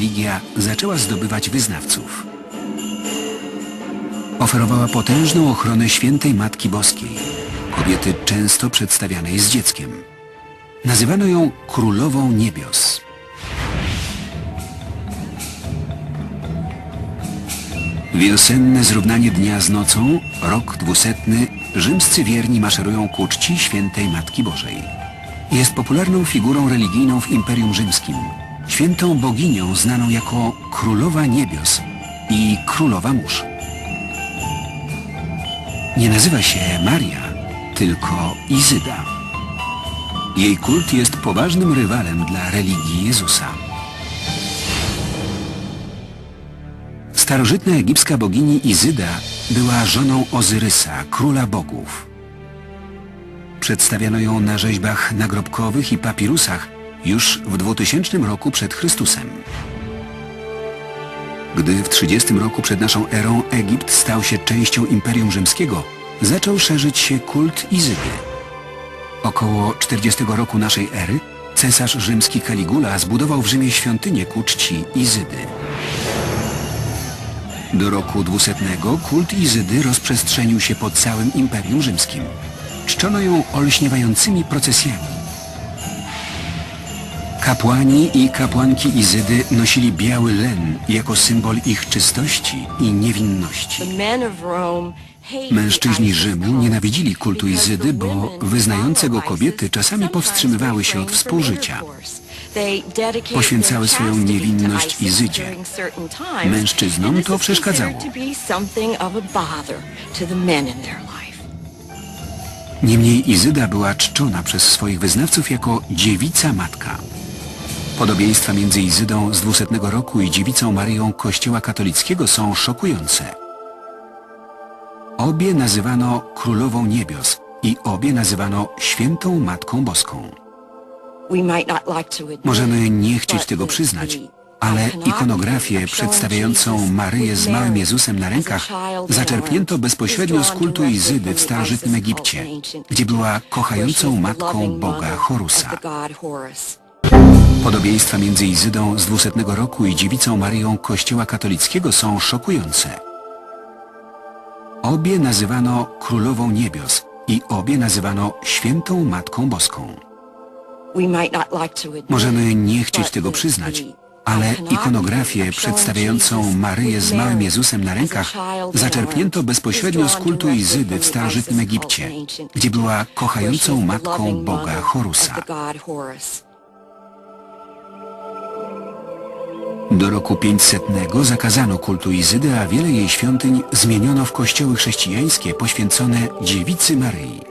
religia zaczęła zdobywać wyznawców. Oferowała potężną ochronę świętej Matki Boskiej, kobiety często przedstawianej z dzieckiem. Nazywano ją Królową Niebios. Wiosenne zrównanie dnia z nocą, rok dwusetny, rzymscy wierni maszerują ku czci świętej Matki Bożej. Jest popularną figurą religijną w Imperium Rzymskim, świętą boginią znaną jako Królowa Niebios i Królowa Mórz. Nie nazywa się Maria, tylko Izyda. Jej kult jest poważnym rywalem dla religii Jezusa. Starożytna egipska bogini Izyda była żoną Ozyrysa, króla bogów. Przedstawiano ją na rzeźbach nagrobkowych i papirusach już w 2000 roku przed Chrystusem. Gdy w 30 roku przed naszą erą Egipt stał się częścią Imperium Rzymskiego, zaczął szerzyć się kult Izydy. Około 40 roku naszej ery cesarz rzymski Caligula zbudował w Rzymie świątynię ku czci Izydy. Do roku 200 kult Izydy rozprzestrzenił się po całym Imperium Rzymskim. Czczono ją olśniewającymi procesjami. Kapłani i kapłanki Izydy nosili biały len jako symbol ich czystości i niewinności. Mężczyźni Rzymu nienawidzili kultu Izydy, bo wyznające go kobiety czasami powstrzymywały się od współżycia. Poświęcały swoją niewinność Izydzie. Mężczyznom to przeszkadzało. Niemniej Izyda była czczona przez swoich wyznawców jako dziewica matka. Podobieństwa między Izydą z 200 roku i dziewicą Maryją Kościoła katolickiego są szokujące. Obie nazywano Królową Niebios i obie nazywano Świętą Matką Boską. Możemy nie chcieć tego przyznać, ale ikonografię przedstawiającą Maryję z małym Jezusem na rękach zaczerpnięto bezpośrednio z kultu Izydy w starożytnym Egipcie, gdzie była kochającą matką Boga Horusa. Podobieństwa między Izydą z 200 roku i dziewicą Maryją Kościoła katolickiego są szokujące. Obie nazywano Królową Niebios i obie nazywano Świętą Matką Boską. Możemy nie chcieć tego przyznać, ale ikonografię przedstawiającą Maryję z małym Jezusem na rękach zaczerpnięto bezpośrednio z kultu Izydy w starożytnym Egipcie, gdzie była kochającą matką Boga Horusa. Do roku 500 zakazano kultu Izydy, a wiele jej świątyń zmieniono w kościoły chrześcijańskie poświęcone dziewicy Maryi.